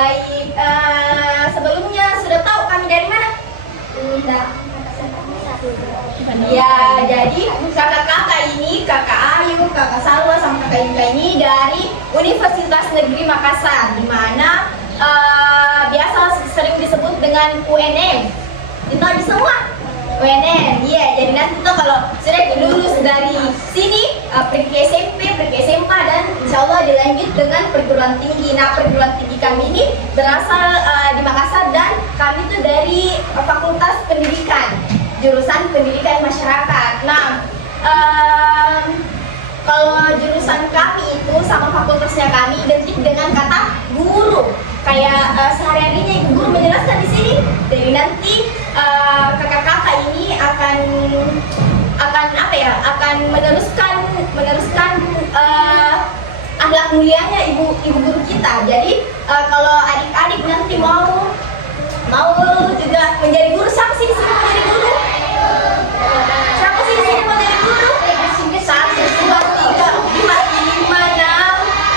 baik. Sebelumnya sudah tahu kami dari mana? Tidak. Ya, jadi kakak-kakak ini, kakak Ayu, kakak Salwa, sama kakak Yuka ini dari Universitas Negeri Makassar, di mana biasa sering disebut dengan UNM. Itu aja semua UNM. Iya, jadi nanti tuh kalau sudah lulus dari sini, pergi ke SMP, pergi ke SMA, dan insya Allah dilanjut dengan perguruan tinggi. Nah, perguruan tinggi kami ini berasal di Makassar, dan kami itu dari Fakultas Pendidikan, jurusan Pendidikan Masyarakat. Nah, kalau jurusan kami itu sama fakultasnya kami identik dengan kata guru. Kayak sehari-harinya ibu guru menjelaskan di sini. Jadi nanti kakak-kakak ini akan apa ya? Akan meneruskan akhlak mulianya ibu guru kita. Jadi kalau adik-adik nanti mau juga menjadi guru, siapa sih di sini mau jadi guru? Siapa sih di sini mau jadi guru? 1, 2, 3, 4, 5, 6.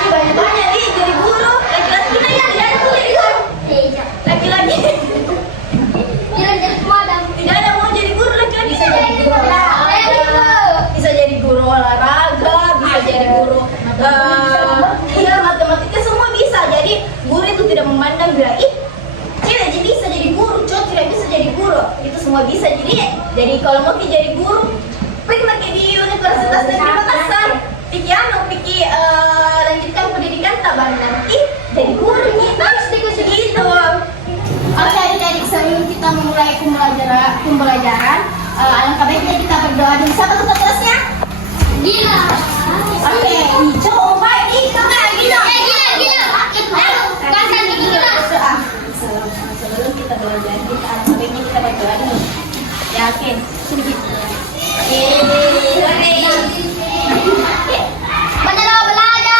Ini banyak-banyak nih jadi guru. Laki-laki kita ya tidak ada mau jadi guru. Laki-laki tidak ada mau jadi guru laki-laki. Bisa jadi guru olahraga, bisa jadi guru olahraga, bisa jadi guru matematika, semua bisa. Jadi guru itu tidak memandang bilang cewek bisa jadi guru, cowok tidak bisa jadi guru, itu semua bisa. Jadi kalau mau jadi guru, pergi di Universitas Negeri Makassar, pikir lanjutkan pendidikan tabang nanti jadi guru kita gitu. Oke adik-adik, sebelum kita memulai pembelajaran, alangkah baiknya kita berdoa dulu. Siapa ketua kelasnya? Gila. Oke, hijau, ombak, gila. Sebelum kita belajar, alangkah baiknya kita berdoa dulu. Yakin? Sini gitu. Benar belajar.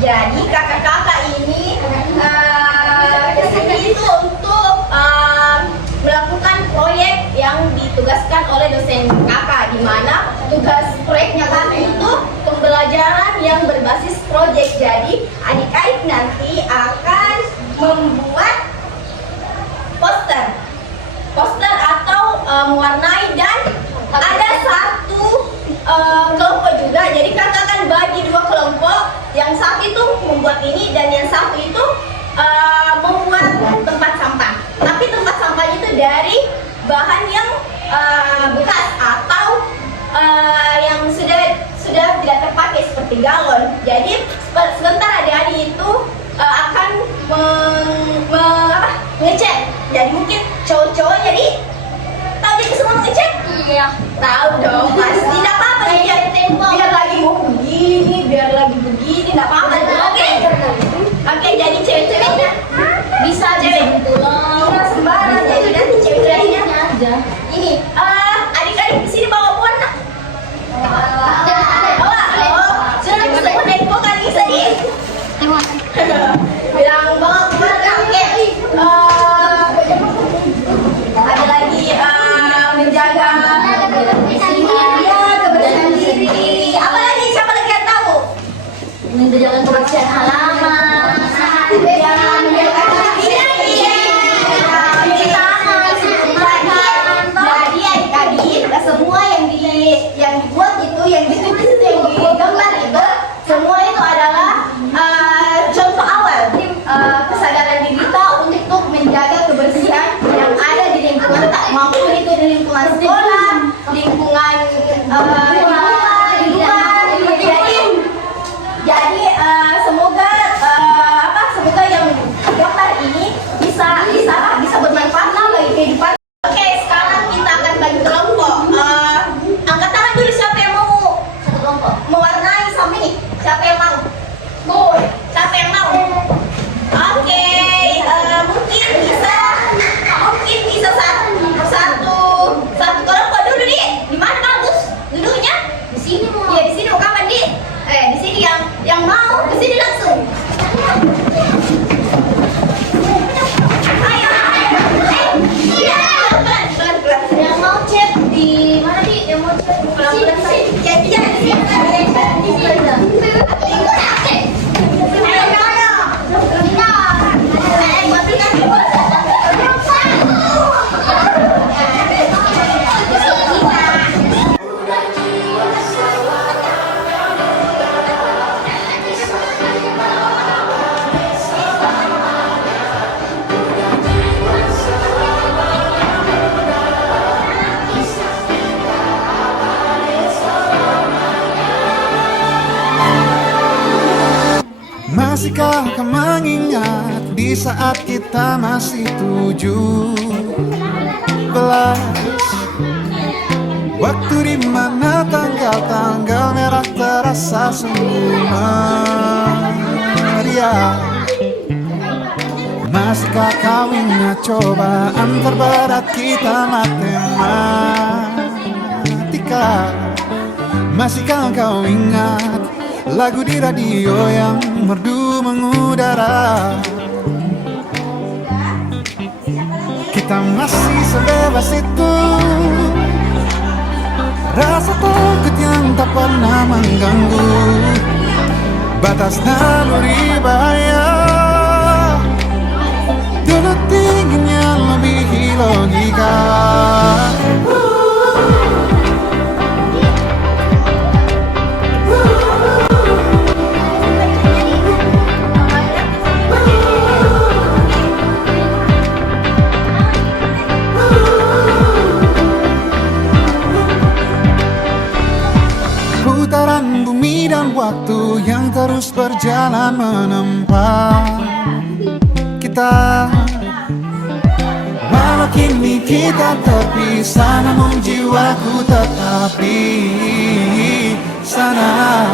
Jadi kakak-kakak ini kesini itu untuk melakukan proyek yang ditugaskan oleh dosen kakak, di mana tugas proyeknya kami itu pembelajaran yang berbasis proyek. Jadi adik-adik nanti akan membuat poster atau mewarnai, dan ada satu kelompok juga. Jadi kakak akan bagi 2 kelompok. Yang satu itu membuat ini, dan yang satu itu membuat tempat sampah. Tapi tempat sampahnya itu dari bahan yang bekas atau yang sudah tidak terpakai seperti galon. Jadi sementara adik-adik itu akan ngecat. Jadi mungkin cowok-cowok jadi tahu dia semua ngecat? Iya. Tahu dong, pasti. Tidak apa-apa biar lagi mau begini, biar lagi begini, tidak apa-apa. Oke, jadi cewek-ceweknya bisa tulang. Iya, sembarang. Jadi nanti cewek-ceweknya aja. Ini, adik-adik di sini bawa warna. Sudah bisa naik bukan bisa di. Bilang bawa warna. Oke. Ada lagi menjaga menjaga kebersihan halaman, jangan menjaga Jadi adik-adik, semua yang dibuat itu, yang ditulis itu, yang digambar itu, semua itu adalah contoh awal kesadaran diri kita untuk menjaga kebersihan yang ada di lingkungan, tak maupun itu di lingkungan sekolah, lingkungan jadi semoga semoga yang gambar ini bisa bermanfaat bagi kehidupan. Oke, sekarang kita akan bagi kelompok. Angkat tangan dulu siapa yang mau satu kelompok mewarnai sama ini. Siapa yang mau? Siapa yang mau? Oke, mungkin bisa satu kelompok dulu di. Di mana bagus? Duduknya? di sini mau. Iya, di sini mau kapan di? Di sini yang mau ke sini langsung. Ayo. Pelan-pelan. Yang mau chat di mana di? Yang mau chat Pelan-pelan. Jadi jangan di sini. di sini. Masihkah kau mengingat di saat kita masih 17? Waktu di mana tanggal-tanggal merah terasa sungguh meriah. Masihkah kau ingat cobaan terberat kita matematika? Masihkah kau ingat lagu di radio yang merdu mengudara? Kita masih sebebas itu, rasa takut yang tak pernah mengganggu batas naluri bahaya. Dulu tingginya melebihi logika. Putaran bumi dan waktu yang terus berjalan menempa kita. Walau kini kita terpisah, namun jiwaku tetap di sana.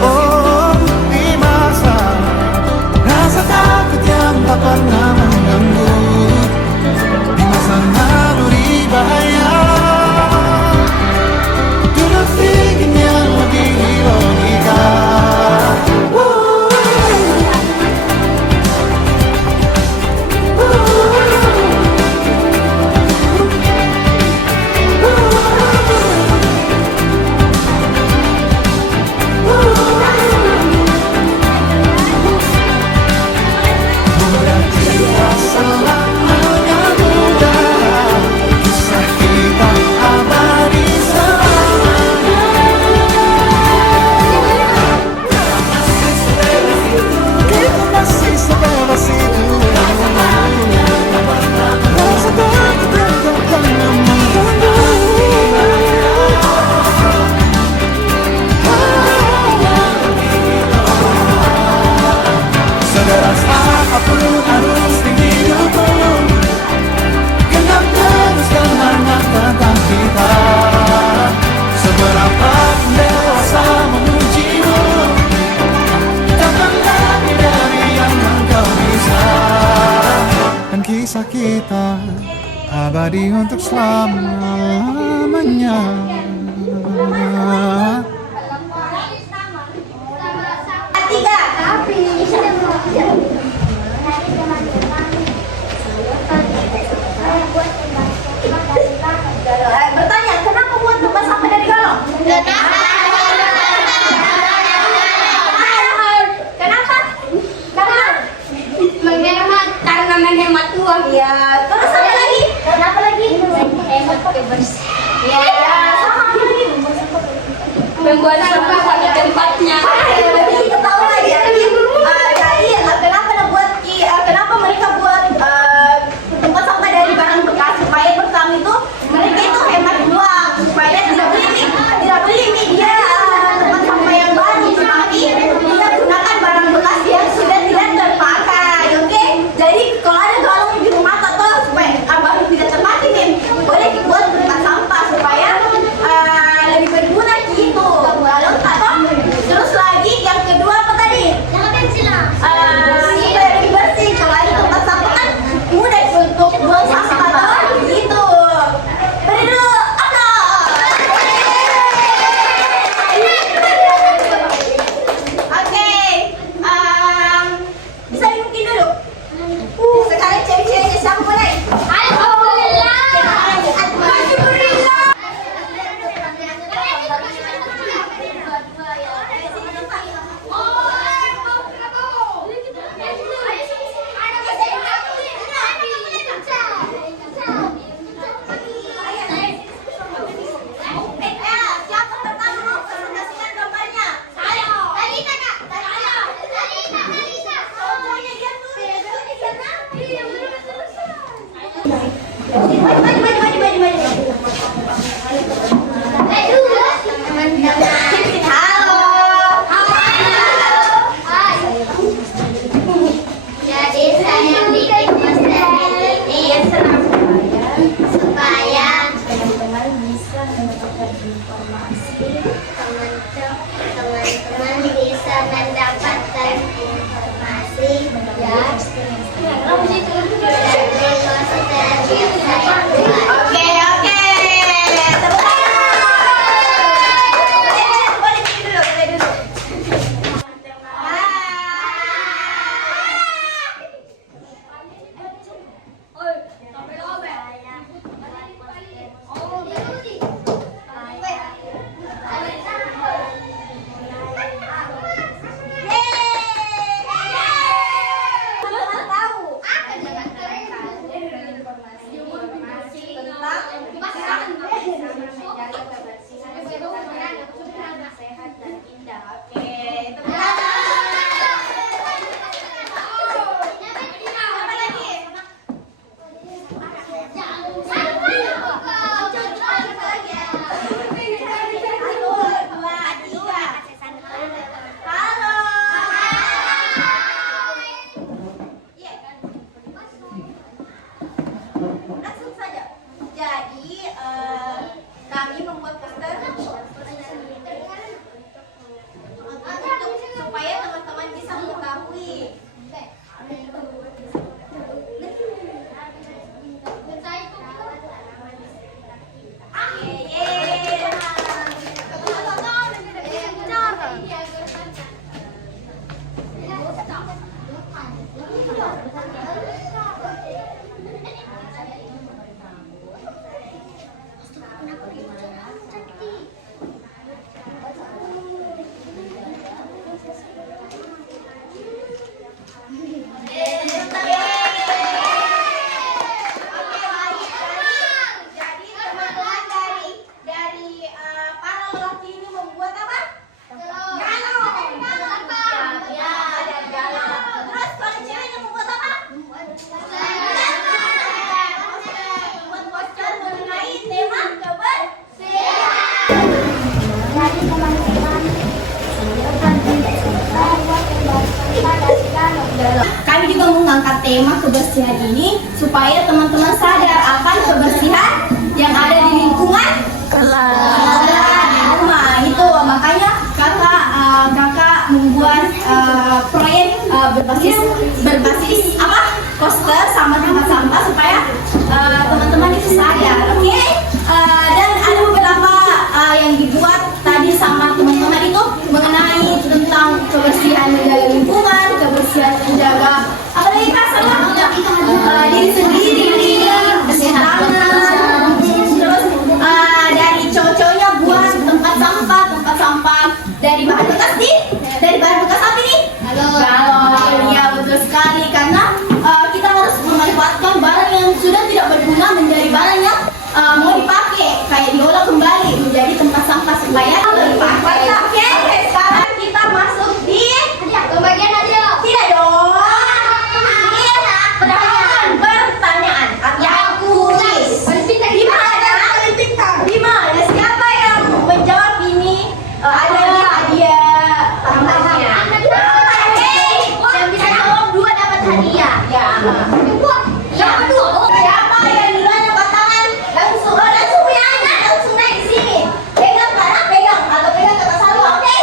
Oh, di masa rasa takut yang tak pernah mengganggu, di masa naluri bahaya. Kisah kita abadi untuk selamanya. Tiga. Bertanya, kenapa buat tempat sampah dari galon? menghemat uang. Iya, terus ada lagi? Kenapa lagi? Hemat kebersihan. Iya, sama apa lagi? Membuat sampah pada tempatnya. Kita tahu lah ya. Jadi kenapa mereka buat tempat sampah dari barang bekas supaya pertama itu mereka itu hemat uang supaya tidak beli media tempat sampah yang baru tetapi dia gunakan barang bekas yang sudah tidak terpakai. Oke, jadi kalau ada galon di rumah atau supaya baru tidak terpakai nih boleh dibuat tempat sampah supaya lebih berguna gitu. Galon atau terus lagi yang kedua apa tadi? Jangan pensilah. Supaya lebih bersih. Kalau ada tempat sampah kan mudah untuk buang sampah kan gitu. Beri dulu oke, bisa dimungkin dulu. Sekarang cewek-ceweknya siapa mulai? Alhamdulillah. Alhamdulillah. Siapa pertama mau presentasikan gambarnya? Tadi kakak. Contohnya dia tuh di sana. Jadi saya bikin poster ini supaya Teman-teman bisa mendapatkan informasi. teman-teman bisa mendapatkan informasi dan poster yang saya buat. Oke. Tepuk tangan. Boleh dulu. Langsung saja. Jadi kami membuat poster supaya teman-teman bisa mengetahui. Jadi teman-teman dari para lelaki ini membuat apa? Galon. Ya, ada galon. Terus kalau ceweknya membuat apa? Buat poster mengenai tema kebersihan. Jadi teman-teman Kami juga mengangkat tema kebersihan ini supaya teman-teman sadar akan kebersihan yang ada di lingkungan di rumah itu. Makanya kakak membuat proyek berbasis apa? Poster sama tempat sampah supaya teman-teman itu sadar. Oke? Dan ada beberapa yang dibuat tadi sama teman-teman itu mengenai tentang kebersihan menjaga lingkungan, kebersihan menjaga apa lagi kak sama diri sendiri, bersih tangan, terus dari cowok-cowoknya buat tempat sampah dari bahan bekas apa nih? Galon. Ya betul sekali karena kita harus supaya bermanfaat. Oke, sekarang kita masuk di Pembagian hadiah. tidak dong. Pertanyaan atau kuis. Di mana siapa yang menjawab ini ada hadiah tambahannya. Yang bisa jawab 2 dapat hadiah. Ya. Yang kedua. Siapa yang duluan angkat tangan? Langsung punya anak, langsung naik ke sini. Pegang kanan, pegang atau pegang kata satu, oke?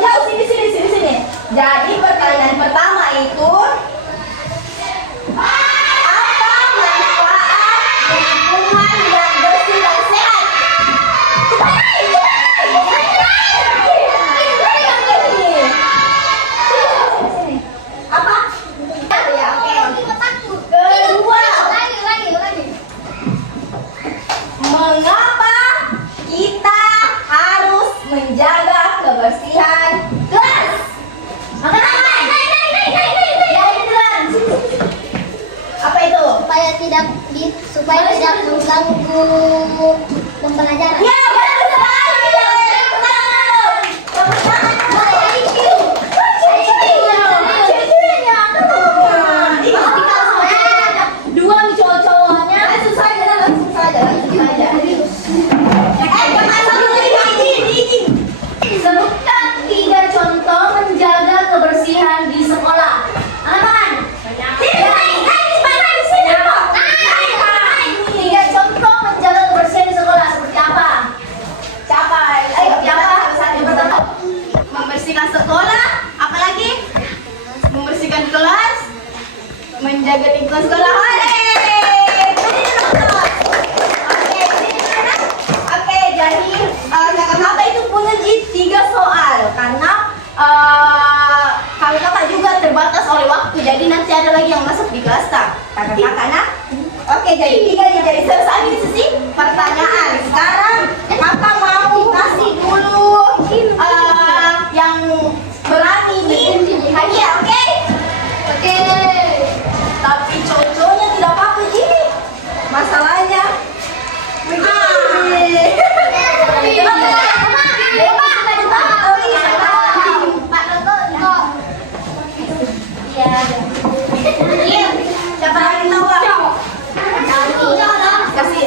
Jauh, sini. Jadi pertanyaan pertama itu apa manfaat lingkungan yang bersih dan sehat? Apa? Ya, oke. Kedua, mengapa kita harus menjaga kebersihan kelas? Apa itu? Supaya tidak mengganggu pembelajaran. Ya, benar sekali. Tepuk tangan dulu. Dua cowok-cowoknya. Langsung saja. Sebutkan 3 contoh menjaga kebersihan di sekolah. Aman. Tiga contoh menjaga kebersihan di sekolah seperti apa? Capai. Yang pertama membersihkan sekolah. Apalagi? Membersihkan kelas. Menjaga tingkat sekolah. Oke, jadi kakak itu punya 3 soal karena kakak juga terbatas oleh waktu. Jadi nanti ada lagi yang masuk di kelas kakak nah. Oke, jadi 3 jadi selesai di sisi pertanyaan. Sekarang kakak mau kasih dulu yang berani nih hadiah, oke? Oke. Tapi cowok-cowoknya tidak apa-apa gini. Masalahnya begini. Siapa lagi tahu nggak? Kasih.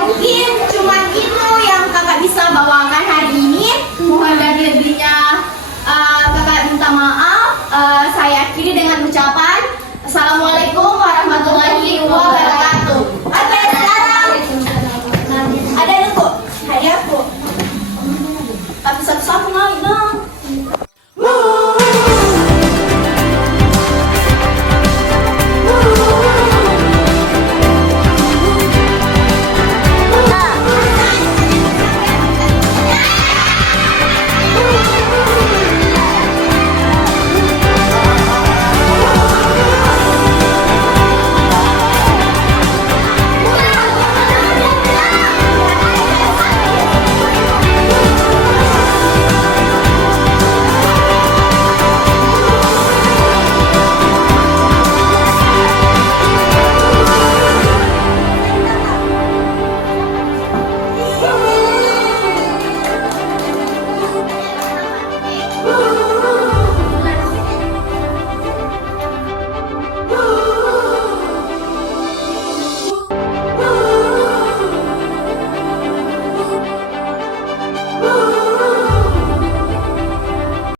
Mungkin cuma itu yang kakak bisa bawakan hari ini. Mohon dari lebihnya kakak minta maaf. Saya akhiri dengan ucapan Assalamualaikum.